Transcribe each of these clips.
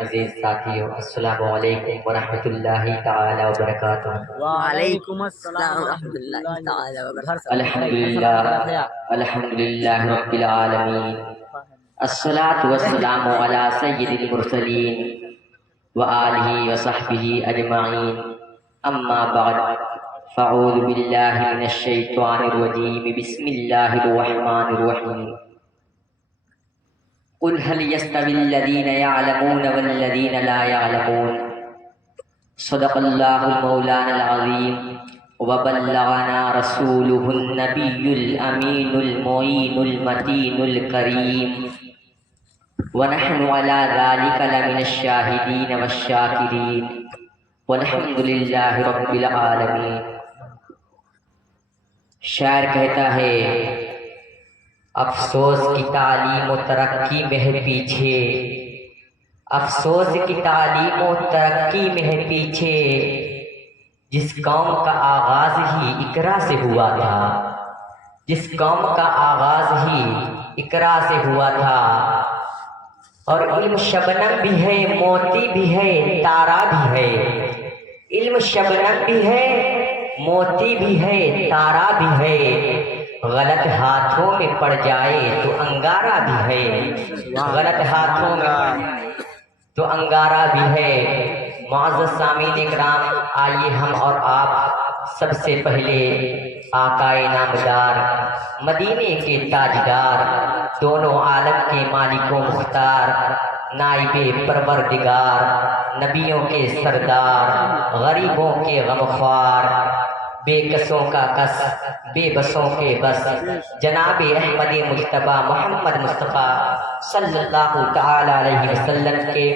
عزیز ساتھیو، السلام علیکم ورحمۃ اللہ تعالی وبرکاتہ۔ وعلیکم السلام ورحمۃ اللہ تعالی وبرکاتہ۔ الحمدللہ رب العالمین، الصلاۃ والسلام علی سید المرسلین وآلہ وصحبہ اجمعین، اما بعد فاعوذ باللہ من الشیطان الرجیم، بسم اللہ الرحمن الرحیم۔ قل هل يستوي الذين يعلمون والذين لا يعلمون، صدق الله المولانا العظيم وبلغنا رسوله النبي الأمين المعين المتين الكريم، ونحن على ذلك لمن الشاهدين والشاكرين، والحمد لله رب العالمين۔ شاعر کہتا ہے افسوس کی تعلیم و ترقی میں ہے پیچھے، افسوس کی تعلیم و ترقی میں ہے پیچھے، جس قوم کا آغاز ہی اقرا سے ہوا تھا، جس قوم کا آغاز ہی اقرا سے ہوا تھا۔ اور علم شبنم بھی ہے، موتی بھی ہے، تارا بھی ہے، علم شبنم بھی ہے، موتی بھی ہے، تارا بھی ہے، غلط ہاتھوں میں پڑ جائے تو انگارہ بھی ہے، غلط ہاتھوں میں پڑ جائے تو انگارہ بھی ہے۔ معزز سامعین اکرام، آئیے ہم اور آپ سب سے پہلے آقائے نامدار، مدینے کے تاجدار، دونوں عالم کے مالک و مختار، نائب پروردگار، نبیوں کے سردار، غریبوں کے غمخوار، بے کسوں کا کس، بے بسوں کے بس، جناب احمد مجتبی محمد مصطفیٰ صلی اللہ تعالی علیہ وسلم کے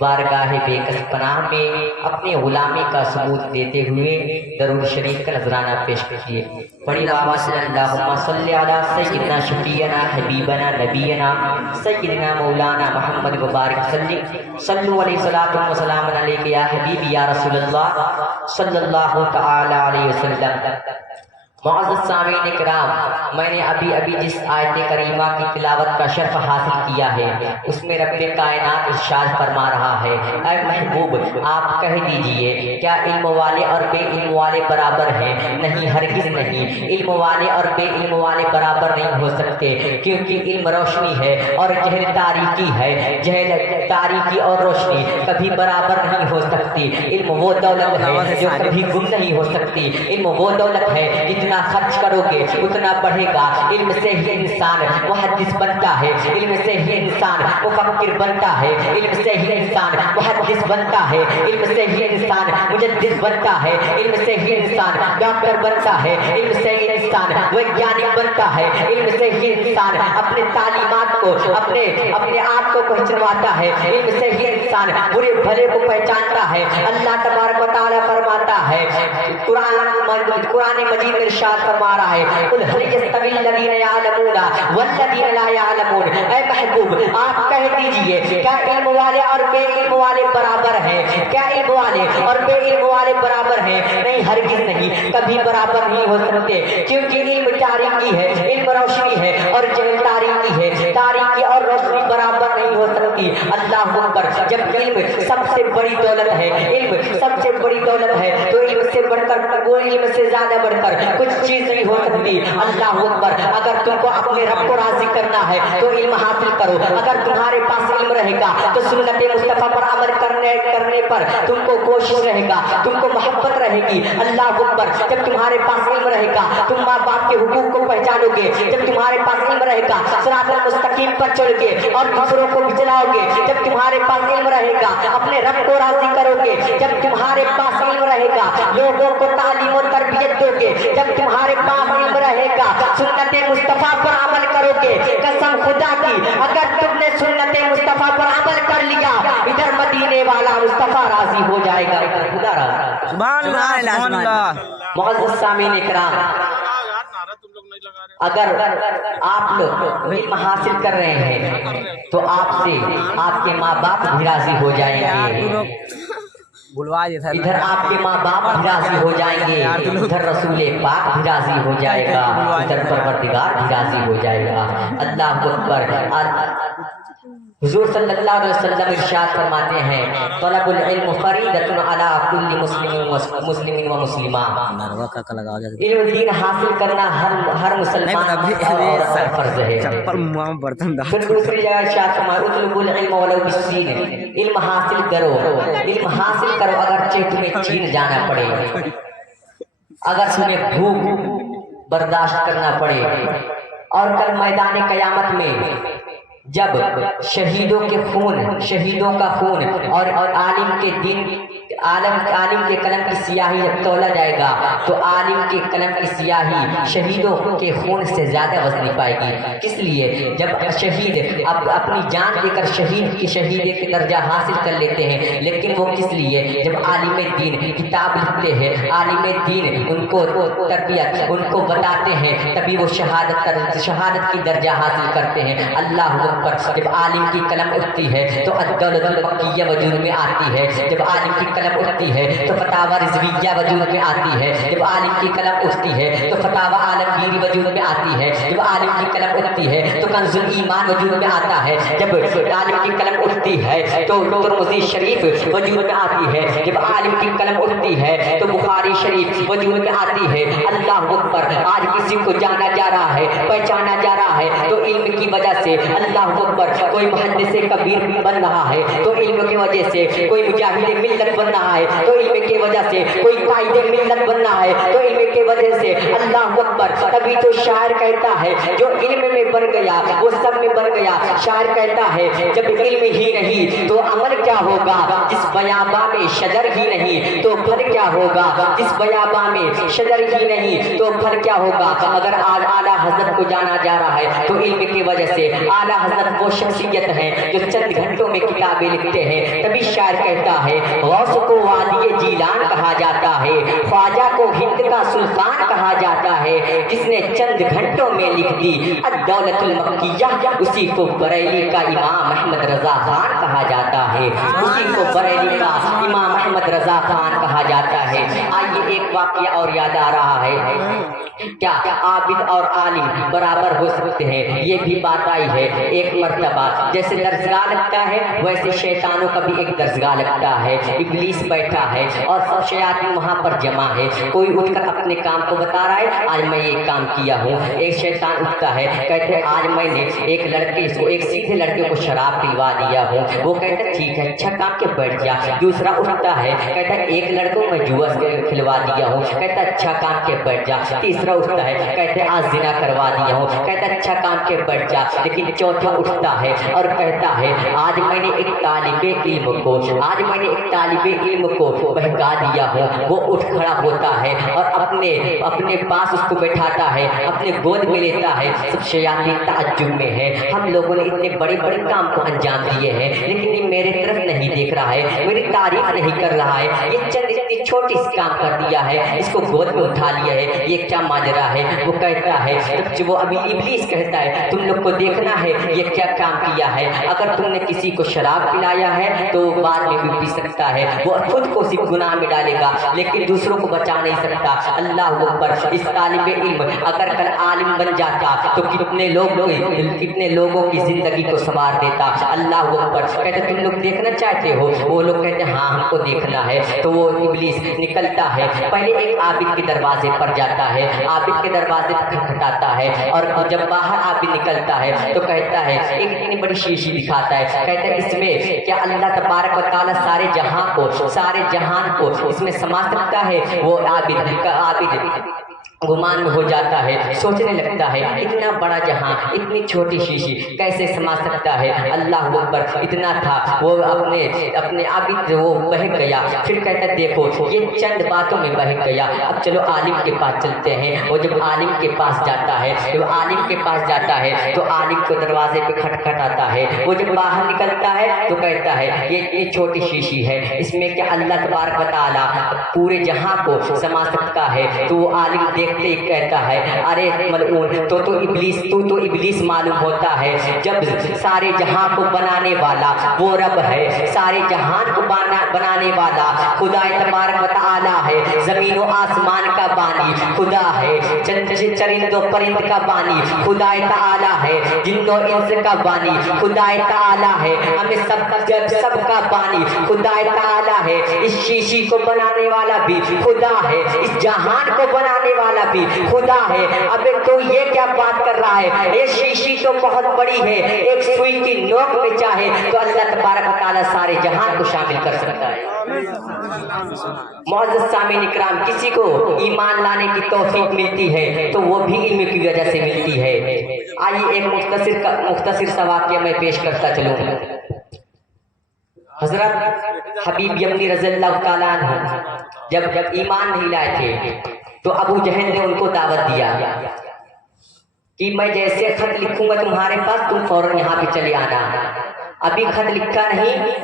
بارگاہ بے کس پناہ میں اپنے غلامی کا ثبوت دیتے ہوئے درود شریف کا نذرانہ پیش کیجیے۔ بڑی آواز سے اللہم صلی علی سیدنا شفیعنا حبیبنا نبینا سیدنا مولانا محمد مبارک صلو علیہ الصلوۃ والسلام علیک یا حبیب یا رسول اللہ صلی اللہ تعالی علیہ وسلم۔ معزز سامعین اکرام، میں نے ابھی جس آیت کریمہ کی تلاوت کا شرف حاصل کیا ہے، اس میں رب کائنات ارشاد فرما رہا ہے، اے محبوب آپ کہہ دیجئے کیا علم والے اور بے علم والے برابر ہیں؟ نہیں، ہرگز نہیں، علم والے اور بے علم والے برابر نہیں ہو سکتے، کیونکہ علم روشنی ہے اور جہل تاریکی ہے، جہل تاریکی اور روشنی کبھی برابر نہیں ہو سکتی۔ علم وہ دولت ہے جو کبھی گم نہیں ہو سکتی، علم وہ دولت ہے جتنا خرچ کرو گے اتنا بڑھے گا۔ علم سے ہی انسان محدث بنتا ہے، علم سے ہی انسان مفکر بنتا ہے، علم سے ہی انسان محدث بنتا ہے، علم سے ہی انسان مجدد بنتا ہے، علم سے ہی انسان ڈاکٹر بنتا ہے، علم سے ہی انسان ویگیانک بنتا ہے، علم سے ہی انسان اپنے تعلیمات کو اپنے آپ کو پہچانواتا ہے، علم سے ہی انسان برے بھلے کو پہچانتا ہے۔ اللہ تبارک و تعالی فرماتا ہے، قرآن مجید میں ارشاد فرما رہا ہے، قل هل يستوي الذين يعلمون والذين لا يعلمون، اے محبوب آپ کہہ دیجئے کیا علم والے اور بے علم والے برابر ہیں؟ کیا علم والے اور بے علم والے برابر ہیں؟ نہیں، ہرگز نہیں، کبھی برابر نہیں ہو سکتے، کیونکہ علم تاریکی ہے، علم روشنی ہے اور جہل تاریکی ہے، تاریکی اور روشنی برابر نہیں ہو سکتی۔ اللہ اکبر، جب علم سب سے بڑی دولت ہے، علم سب سے بڑی دولت ہے تو علم سے بڑھ کر کوئی علم سے زیادہ بڑھ کر کچھ چیز نہیں ہو سکتی۔ اللہ اکبر، اگر تم کو اپنے رب کو راضی کرنا ہے تو علم حاصل کرو، اگر تمہارے پاس علم رہے گا تو سنت مصطفیٰ پر عمل کرنے پر تم کو کوشش رہے گا، تم کو محبت رہے گی۔ اللہ اکبر، جب تمہارے پاس علم رہے گا تم ماں باپ کے حقوق کو پہچانو گے، جب تمہارے پاس علم رہے گا صراط المستقیم پر چل گے اور دوسروں کو بھی چلاؤ گے، جب تمہارے پاس علم رہے گا اپنے رب کو راضی کرو گے، جب تمہارے پاس علم رہے گا لوگوں کو تعلیم و تربیت دو گے، جب تمہارے پاس علم رہے گا سنت مصطفیٰ پر عمل کرو گے۔ قسم خدا کی، اگر تم نے سنت مصطفیٰ پر عمل کر لیا ادھر مدینے والا مصطفیٰ راضی ہو جائے گا، ادھر خدا راضی۔ سبحان اللہ سبحان اللہ۔ معزز سامعین اکرام، اگر آپ لوگ علم حاصل کر رہے ہیں تو آپ سے آپ کے ماں باپ بھی راضی ہو جائیں گے، ادھر آپ کے ماں باپ بھی راضی ہو جائیں گے، ادھر رسول پاک بھی راضی ہو جائے گا، ادھر پروردگار بھی راضی ہو جائے گا۔ اللہ اکبر۔ حضور صلی اللہ علیہ وسلم ارشاد فرماتے ہیں طلب العلم فریضۃ علی کل مسلم و مسلمہ، علم دین حاصل کرنا ہر مسلمان اور عورت پر فرض ہے۔ پھر دوسری جگہ ارشاد فرمایا اطلبوا العلم ولو بالسین، علم حاصل کرو، علم حاصل کرو اگرچہ تمہیں چین جانا پڑے، اگر تمہیں بھوک برداشت کرنا پڑے۔ اور کل میدان قیامت میں جب شہیدوں کے خون، شہیدوں کا خون اور عالم کے دین، عالم کے قلم کی سیاہی جب تولا جائے گا تو عالم کے قلم کی سیاہی شہیدوں کے خون سے زیادہ وزنی پائے گی۔ کس لیے؟ جب شہید اپنی جان دے کر شہید کے درجہ حاصل کر لیتے ہیں، لیکن وہ کس لیے؟ جب عالم دین کتاب لکھتے ہیں، عالم دین ان کو تربیت ان کو بتاتے ہیں، تبھی وہ شہادت کی درجہ حاصل کرتے ہیں۔ اللہ اکبر۔ جب عالم کی قلم اٹھتی ہے تو الدولۃ المکیہ وجود میں آتی ہے، جب عالم کی قلم اٹھتی ہے تو فتاوی رضویہ وجود میں آتی ہے، جب عالم کی قلم اٹھتی ہے تو فتاوی عالمگیری وجود میں آتی ہے، جب عالم کی قلم اٹھتی ہے تو کنز الایمان وجود میں آتا ہے، جب عالم کی قلم اٹھتی ہے تو ترمذی شریف وجود میں آتی ہے، جب عالم کی قلم اٹھتی ہے تو بخاری شریف وجود میں آتی ہے۔ اللہ اکبر۔ آج کسی کو جانا جا رہا ہے، پہچانا جا رہا ہے تو علم کی وجہ سے۔ اللہ اکبر۔ کوئی محدث کبیر بن رہا ہے تو علم کی وجہ سے، کوئی مجاہد ملت بن رہا ہے تو علم کی وجہ سے، کوئی قائد ملت بن رہا ہے تو علم کی وجہ سے۔ اللہ اکبر۔ تبھی تو شاعر کہتا ہے جو علم میں بن گیا وہ سب میں بن گیا۔ شاعر کہتا ہے جب علم ہی نہیں تو عمل کیا ہوگا، جس بیاباں میں شجر ہی نہیں تو پھل کیا ہوگا، جس بیاباں میں شجر ہی نہیں تو پھل کیا ہوگا۔ اگر آج اعلیٰ حضرت کو جانا جا رہا ہے تو علم کی وجہ سے۔ اعلیٰ حضرت وہ شخصیت ہیں جو چند گھنٹوں میں کتابیں لکھتے ہیں، تبھی شاعر کہتا ہے غوث کو وادی جیلان کہا جاتا ہے، خواجہ کو ہند کا سلطان کہا جاتا ہے، جس نے چند گھنٹوں میں لکھ دی الدولۃ المکیہ، اسی کو بریلی کا امام احمد رضا خان کہا جاتا ہے، اسی کو بریلی کا امام احمد رضا خان کہا جاتا ہے۔ آئیے ایک واقعہ اور یاد آ رہا ہے، کیا عابد اور عالم برابر ہو سکتے ہیں؟ یہ بھی بات آئی ہے۔ ایک مرتبہ جیسے درسگاہ لگتا ہے ویسے شیطانوں کا بھی ایک درسگاہ لگتا ہے، ابلیس بیٹھا ہے اور سب شیاطین وہاں پر جمع ہے، کوئی اٹھ کر اپنے کام کو بتا رہا ہے آج میں یہ کام کیا ہوں۔ ایک شیطان اٹھتا ہے کہتے ہیں آج میں نے ایک سیدھے لڑکے کو شراب پلوا دیا ہوں، وہ کہتا ہے ٹھیک ہے اچھا کام کے بیٹھ جا۔ دوسرا اٹھتا ہے کہتا ہے ایک لڑکوں میں جوا کھلوا دیا ہوں، کہتا ہے اچھا کام کے بیٹھ جا۔ تیسرا اٹھتا ہے کہتے ہیں آج زنا کروا دیا ہوں، کہتا ہے اچھا کام کے بیٹھ جا۔ لیکن چوتھا اٹھتا ہے اور کہتا ہے آج میں نے ایک طالب علم کو بہکا دیا ہوں۔ وہ اٹھ کھڑا ہوتا ہے اور اپنے پاس اس کو بیٹھاتا ہے، اپنے گود میں لیتا ہے۔ سب شیاطین تعجب میں ہے، ہم لوگوں نے اتنے بڑے بڑے کام کو انجام دیے ہیں لیکن یہ میرے طرف نہیں دیکھ رہا ہے، میری تعریف نہیں کر رہا ہے، یہ چند اتنی چھوٹی سی کام کر دیا ہے، اس کو گود میں اٹھا لیا ہے، یہ کیا ماجرا ہے؟ وہ کہتا ہے جب وہ ابھی ابلیس کہتا ہے تم لوگ کو دیکھنا ہے یہ کیا کام کیا ہے، اگر تم نے کسی کو شراب پلایا ہے تو بعد میں بھی پی سکتا ہے، وہ خود کو صرف گناہ میں ڈالے گا لیکن دوسروں کو بچا نہیں سکتا۔ اللہ اکبر۔ اس طالب علم اگر کل عالم بن جاتا تو کتنے لوگوں کی زندگی کو سنوار دیتا۔ اللہ اکبر۔ کہتے تم لوگ دیکھنا چاہتے ہو؟ وہ لوگ کہتے ہیں ہاں ہم کو دیکھنا ہے۔ تو وہ ابلیس نکلتا ہے، پہلے ایک عابد کے دروازے پر جاتا ہے، عابد کے دروازے پر کھٹکھٹاتا ہے اور جب باہر عابد نکلتا ہے تو کہتا ہے ایک اتنی بڑی شیشی دکھاتا ہے، کہتا ہے اس میں کیا اللہ تبارک و تعالیٰ سارے جہان کو اس میں سما سکتا ہے؟ وہ عابد گمان میں ہو جاتا ہے، سوچنے لگتا ہے اتنا بڑا جہاں اتنی چھوٹی شیشی کیسے سما سکتا ہے؟ اللہ اکبر۔ اتنا تھا وہ اپنے عابد وہ بہک گیا۔ پھر کہتا ہے دیکھو یہ چند باتوں میں بہک گیا، اب چلو عالم کے پاس چلتے ہیں۔ وہ جب عالم کے پاس جاتا ہے تو عالم کو دروازے پہ کھٹکھٹاتا ہے، وہ جب باہر نکلتا ہے تو کہتا ہے یہ اتنی چھوٹی شیشی ہے، اس میں کیا اللہ تبارک و تعالیٰ پورے جہاں کو سما سکتا ہے؟ تو وہ عالم دیکھتا देखते ही कहता है अरे मलऊन तो इब्लीस मालूम होता है। जब सारे जहां को बनाने वाला वो रब है, सारे जहान को बनाने वाला खुदा तबारक व तआला है, जमीन व आसमान का बानी खुदा है, चरिंदो परिंद का बानी खुदा तआला है, जिन्नो इंस का बानी खुदा तआला है, हमें सब का बानी खुदा तआला है। इस शीशी को बनाने वाला भी खुदा है, इस जहान को बनाने वाला भी खुदा है। अबे तो ये क्या बात कर रहा है, ये शीशी तो बहुत बड़ी है, एक सुई की नोक में चाहे तो अल्लाह तबारक व तआला सारे जहान को शामिल कर सकता है। मुअज़्ज़ज़ सामीन इकराम, किसी को ईमान लाने की तौफीक मिलती है तो वो भी इल्म की वजह से मिलती है। आइए एक मुख्तसर सा वाक़या मैं पेश करता चलूँ। हजरत हबीब यमनी रज़ियल्लाहु ताला अन्हु जब ईमान नहीं लाए थे तो अबू जहल ने उनको दावत दिया कि मैं जैसे खत लिखूंगा तुम्हारे पास, तुम फौरन यहाँ पे चले आना। अभी खत लिखा नहीं,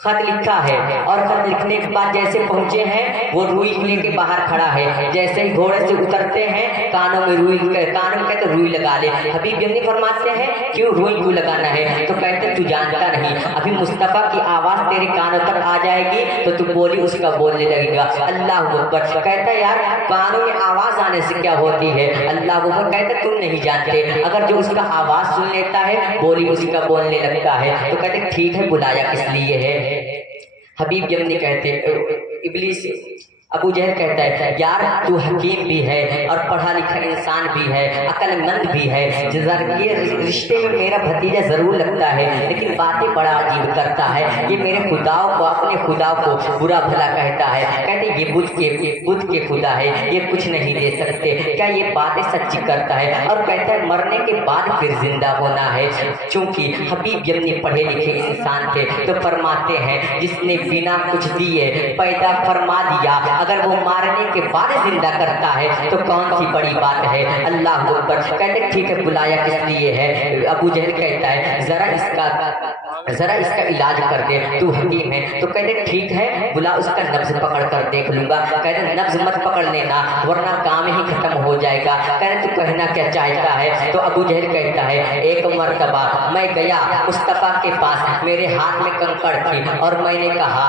खत लिखा है और खत लिखने के बाद जैसे पहुंचे हैं वो रुई लेके बाहर खड़ा है। जैसे ही घोड़े से उतरते हैं कानों में कहते रुई लगा ले। हबीब यमनी फरमाते हैं क्यों रुई क्यों लगाना है? तो कहते तू जानता नहीं, अभी मुस्तफ़ा की आवाज़ तेरे कानों तक आ जाएगी तो तू बोली उसका बोलने लगेगा। अल्लाह अकबर। कहता यार कानों में आवाज़ आने से क्या होती है? अल्लाह अकबर। कहते तुम नहीं जानते, अगर जो उसका आवाज़ सुन लेता है बोली उसका बोलने लगता है। तो कहते ठीक है, बुलाया किस लिए है? हबीब यमनी कहते इब्लीस अबू जहल कहता है यार तू हकीम भी है और पढ़ा लिखा इंसान भी है, अक्लमंद भी है, ये रिश्ते में मेरा भतीजा ज़रूर लगता है, लेकिन बातें बड़ा अजीब करता है। ये मेरे खुदाओं को, अपने खुदा को बुरा भला कहता है। कहते ये बुद्ध के खुदा है, ये कुछ नहीं दे सकते। क्या ये बातें सच्ची करता है? और कहता है मरने के बाद फिर जिंदा होना है। चूँकि हबीब यमनी पढ़े लिखे इंसान थे तो फरमाते हैं जिसने बिना कुछ दिए पैदा फरमा दिया, अगर वो मारने के बाद जिंदा करता है तो कौन सी बड़ी बात है? अल्लाह अकबर। कहते ठीक है, बुलाया किस लिए है? अबू जहल कहता है जरा इसका इलाज कर दे, तू हकीम है। तो कहते ठीक है, बुला, उसका नब्ज पकड़ कर देख लूंगा। कहते नब्ज मत पकड़ लेना वरना काम ही खत्म हो जाएगा। कहते तू कहना क्या चाहता है? तो अबू जहल कहता है एक मर्तबा मैं गया मुस्तफ़ा के पास, मेरे हाथ में कंकड़ थी और मैंने कहा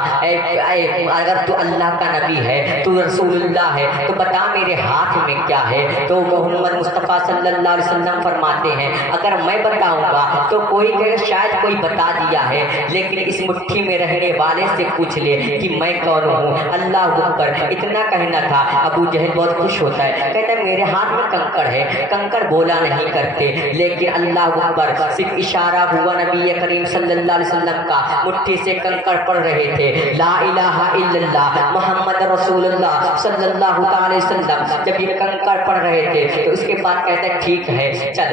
अगर तू अल्लाह का नबी है, तू रसूलुल्लाह है तो बता मेरे हाथ में क्या है? तो मोहम्मद मुस्तफ़ा सल्लल्लाहु अलैहि वसल्लम फरमाते हैं अगर मैं बताऊंगा तो कोई कहे शायद कोई बता दिया है, लेकिन इस मुट्ठी में रहने वाले से पूछ ले कि मैं कौन हूँ। अल्लाह अकबर। इतना कहना था। अबू जहल बहुत खुश होता है, कहता है मेरे हाथ में कंकड़ है, कंकड़ बोला नहीं करते, लेकिन अल्लाह अकबर सिर्फ इशारा हुआ नबी करीम सल्लल्लाहु अलैहि वसल्लम का, मुट्ठी से कंकड़ पड़ रहे थे। ला इलाहा इल्लल्लाह मोहम्मद रसूलुल्लाह सल्लल्लाहु अलैहि वसल्लम जब ये कंकड़ पड़ रहे थे तो उसके बाद कहता है ठीक है चल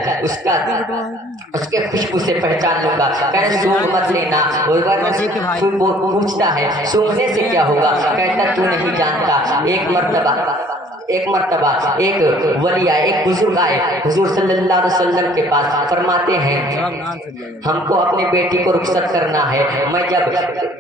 उसके खुशबू से पहचान लूंगा। कहता सूंघ मत लेना, पूछता है सूंघने से क्या होगा? कहता तू नहीं जानता। एक मर्तबा एक वली आए, एक बुजुर्ग आए हुजूर सल्लल्लाहु अलैहि वसल्लम के पास, फरमाते हैं हमको अपने बेटी को रुखसत करना है। मैं जब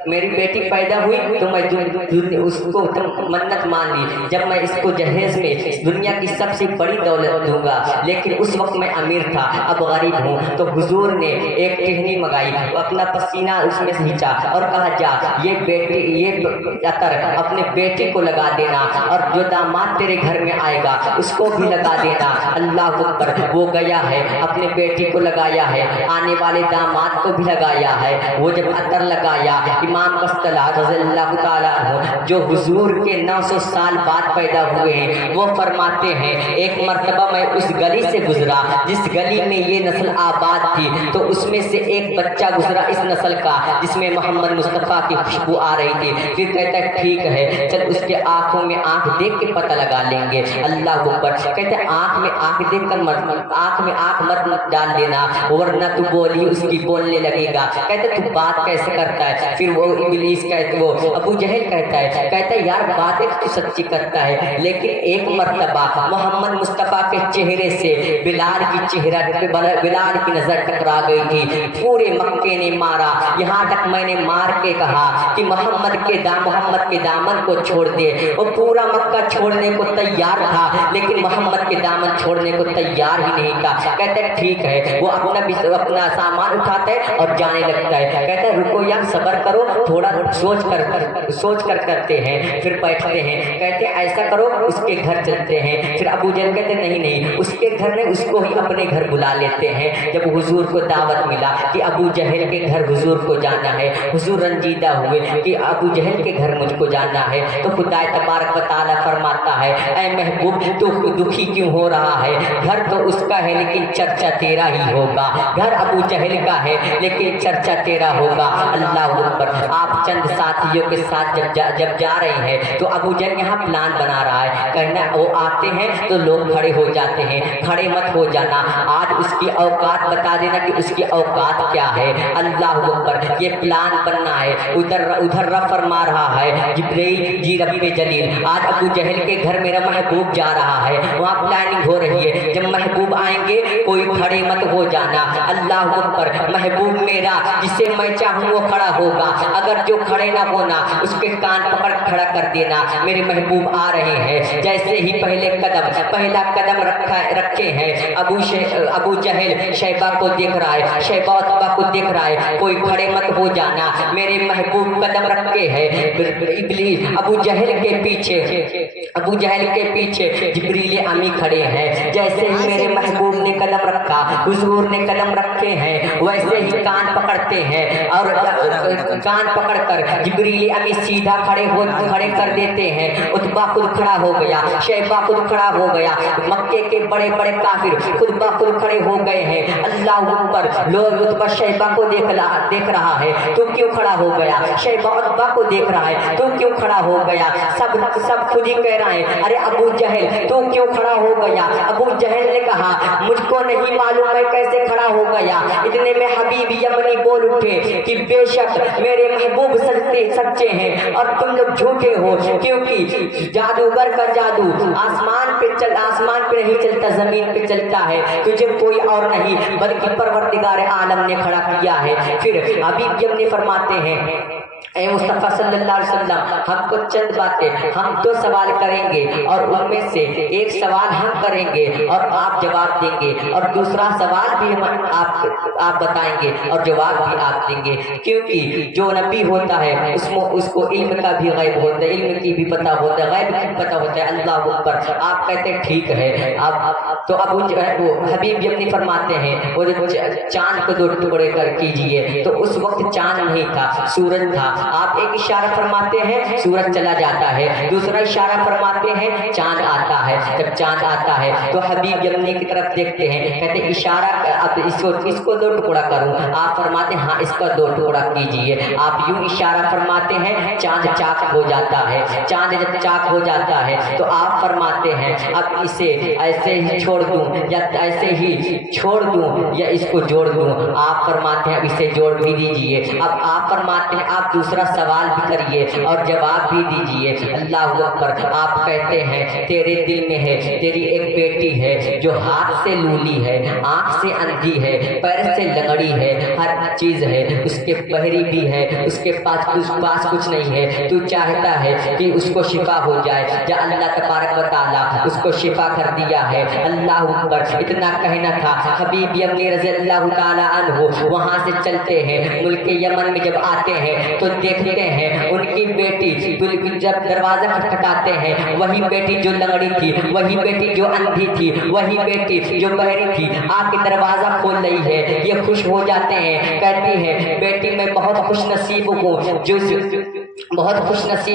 मेरी बेटी पैदा हुई तो मैं उसको मन्नत मान ली, जब मैं इसको जहेज में दुनिया की सबसे बड़ी दौलत दूंगा, लेकिन उस वक्त मैं अमीर था, अब गरीब हूँ। तो हुजूर ने एक टहनी मंगाई, अपना पसीना उसमें खींचा और कहा जा ये अतर अपने बेटी को लगा देना और जो दामाद तेरे घर में आएगा उसको भी लगा देना। अल्लाह अकबर। वो गया है अपने बेटी को लगाया है, आने वाले दामाद को भी लगाया है। वो जब अतर लगाया, इमाम कस्तला रज़ियल्लाहु ताला अन्हु जो हुजूर के 900 साल बाद पैदा हुए हैं, वो फरमाते हैं एक मर्तबा मैं उस गली से गुजरा जिस गली में ये नस्ल आबाद थी, तो उसमें से एक बच्चा गुजरा इस नस्ल का जिसमें मोहम्मद मुस्तफ़ा की खुशबू आ रही थी। फिर कहता है ठीक है चल उसके आंखों में आंख देख के पता लगा लेंगे। अल्लाह ऊपर। कहते आंख में आंख देख कर आंख में आंख मत डाल देना वरना तू बोली उसकी बोलने लगेगा। कहते तू बात कैसे करता है? फिर वो इब्लीस कहते वो अबू जहल कहता है यार बातें तो सच्ची करता है, लेकिन एक मर्तबा मोहम्मद मुस्तफ़ा के चेहरे से बिलाल की नजर टकरा गई थी। पूरे मक्के ने मारा, यहाँ तक मैंने मार के कहा कि मोहम्मद के दामन को छोड़ दे। वो पूरा मक्का छोड़ने को तैयार था, लेकिन मोहम्मद के दामन छोड़ने को तैयार ही नहीं था। कहते हैं ठीक है, वो अपना सामान उठाता है और जाने लगता है। कहता है रुको यार, सब्र करो, थोड़ा सोच कर करते हैं। फिर बैठते हैं, कहते हैं ऐसा करो उसके घर चलते हैं। फिर अबू जहल कहते नहीं, उसके घर नहीं, उसको ही अपने घर बुला लेते हैं। जब हुजूर को दावत मिला कि अबू जहल के घर हुजूर को जाना है, हुजूर रंजीदा हुए कि अबू जहल के घर मुझको जाना है, तो खुदा तबारक व तआला फरमाता है ऐ महबूब तू दुखी क्यों हो रहा है? घर तो उसका है लेकिन चर्चा तेरा ही होगा। घर अबू जहल का है लेकिन चर्चा तेरा होगा। अल्लाह अकबर। आप चंद साथियों के साथ जब जा रहे हैं तो अबू जहल यहाँ प्लान बना रहा है, कहना वो आते हैं तो लोग खड़े हो जाते हैं, खड़े मत हो जाना, आज उसकी औकात बता देना कि उसकी औकात क्या है। अल्लाह अकबर। ये प्लान बनना है। उधर रब फरमा रहा है जिब्रील जी रब्बे जलील, आज अबू जहल के घर मेरा महबूब जा रहा है, वहाँ प्लानिंग हो रही है, जब महबूब आएंगे कोई खड़े मत हो जाना। अल्लाह अकबर। महबूब मेरा जिसे मैं चाहूँ वो खड़ा होगा, अगर जो खड़े ना होना उसके कान पकड़ खड़ा कर देना। मेरे महबूब आ रहे हैं। जैसे ही पहला कदम रखे हैं, अबू जहल शैबा को देख रहा है, शैबा उत्बा को देख रहा है, कोई खड़े मत हो जाना। मेरे महबूब कदम रखे हैं। इब्लीस अबू जहल के पीछे जिब्रील अमी खड़े हैं। जैसे ही मेरे महबूब ने कदम रखा, हुजूर ने कदम रखे हैं, वैसे ही कान पकड़ते हैं और कान पकड़कर जिब्रील अमी सीधा खड़े कर देते हैं। उत्बा खुद खड़ा हो गया, शैबा खुद खड़ा हो गया, मक्के के बड़े बड़े काफिर खुद खड़े हो गए हैं। अल्लाह अकबर। लोग उत्बा शैबा को देख रहा है, तू क्यों खड़ा हो गया? शैबा उत्बा को देख रहा है, तू क्यों खड़ा हो गया? सब खुद ही कह रहे हैं अरे अबू जहल तू क्यों खड़ा हो गया? अबू जहल ने कहा मुझको नहीं मालूम मैं कैसे खड़ा हो गया। इतने में हबीब यमनी बोल उठे कि बेशक मेरे महबूब सच्चे हैं और तुम लोग झूठे हो, क्योंकि जादूगर का जादू आसमान पे नहीं चलता, जमीन पे चलता है। तुझे कोई और नहीं बल्कि परवरदिगार आलम ने खड़ा किया है। फिर हबीब यमनी फरमाते हैं ऐ मुस्तफ़ा सल्लल्लाहु अलैहि वसल्लम, हमको चंद बातें हम तो सवाल करेंगे और उनमें से एक सवाल हम करेंगे और आप जवाब देंगे और दूसरा सवाल भी आप बताएंगे और जवाब भी आप देंगे, क्योंकि जो नबी होता है उसको इल्म का भी गैब होता है, इल्म की भी पता होता है, गैब की भी पता होता है। अल्लाह अकबर। आप कहते हैं ठीक है। आप तो अब वो हबीब यमनी फरमाते हैं वो चांद को 2 टुकड़े कर कीजिए, तो उस वक्त चांद नहीं था, सूरज था। आप एक इशारा फरमाते हैं सूरज चला जाता है, दूसरा इशारा फरमाते हैं चांद आता है। जब चांद आता है तो हबीब यमनी की तरफ देखते हैं, कहते इशारा अब इसको 2 टुकड़ा करूं, आप फरमाते हैं हाँ इसका 2 टुकड़ा कीजिए। आप यूं इशारा फरमाते हैं, चांद चाक हो जाता है। चांद जब चाक हो जाता है तो आप फरमाते हैं अब इसे ऐसे ही छोड़ दूं या ऐसे ही छोड़ दूं या इसको जोड़ दूं। आप फरमाते हैं अब इसे जोड़ भी दीजिए। अब आप फरमाते हैं आप दूसरा सवाल भी करिए और जवाब भी दीजिए। अल्लाह अकबर। आप कहते हैं तेरे दिल में है, तेरी एक बेटी है जो हाथ से लूली है, आंख से अंधी है, पैर से लगड़ी है, हर चीज है, उसके बहरी भी है, उसके पास कुछ नहीं है। तू चाहता है कि उसको शिफा हो जाए, या अल्लाह तबारक व तआला उसको शिफा कर दिया है। अल्लाह अकबर। इतना कहना था। हबीब यमनी रज़ी अल्लाह तआला अन्हु वहाँ से चलते हैं, मुल्क यमन में जब आते हैं तो देखते हैं उनकी बेटी जब दरवाजा खटखटाते हैं, वही बेटी जो लंगड़ी थी, वही बेटी जो अंधी थी, वही बेटी जो बहरी थी आके दरवाजा खोल रही है। ये खुश हो जाते हैं, कहती है बेटी मैं बहुत खुश नसीब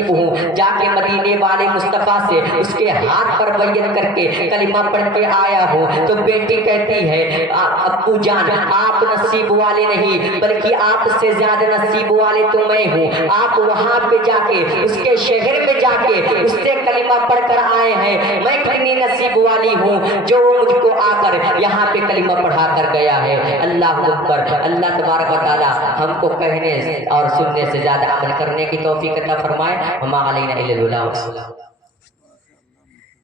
हूँ, जाके मदीने वाले मुस्तफ़ा से उसके हाथ पर बैयत करके कलिमा पढ़ के आया हूँ। तो बेटी कहती है अब्बू जान आप नसीब वाले नहीं बल्कि आपसे ज्यादा नसीब वाले तो मैं हूँ। आप वहाँ पे जाके उसके शहर में जाके उससे कलिमा पढ़कर आए हैं। मैं कितनी नसीब वाली हूँ जो वो मुझको आकर यहाँ पे कलिमा पढ़ा कर गया है। अल्लाह अकबर। अल्लाह तबारक व तआला हमको कहने और सुनने से ज्यादा अमल करने की तौफीक अता फरमाए। वमा अलैना इल्लल बलाग।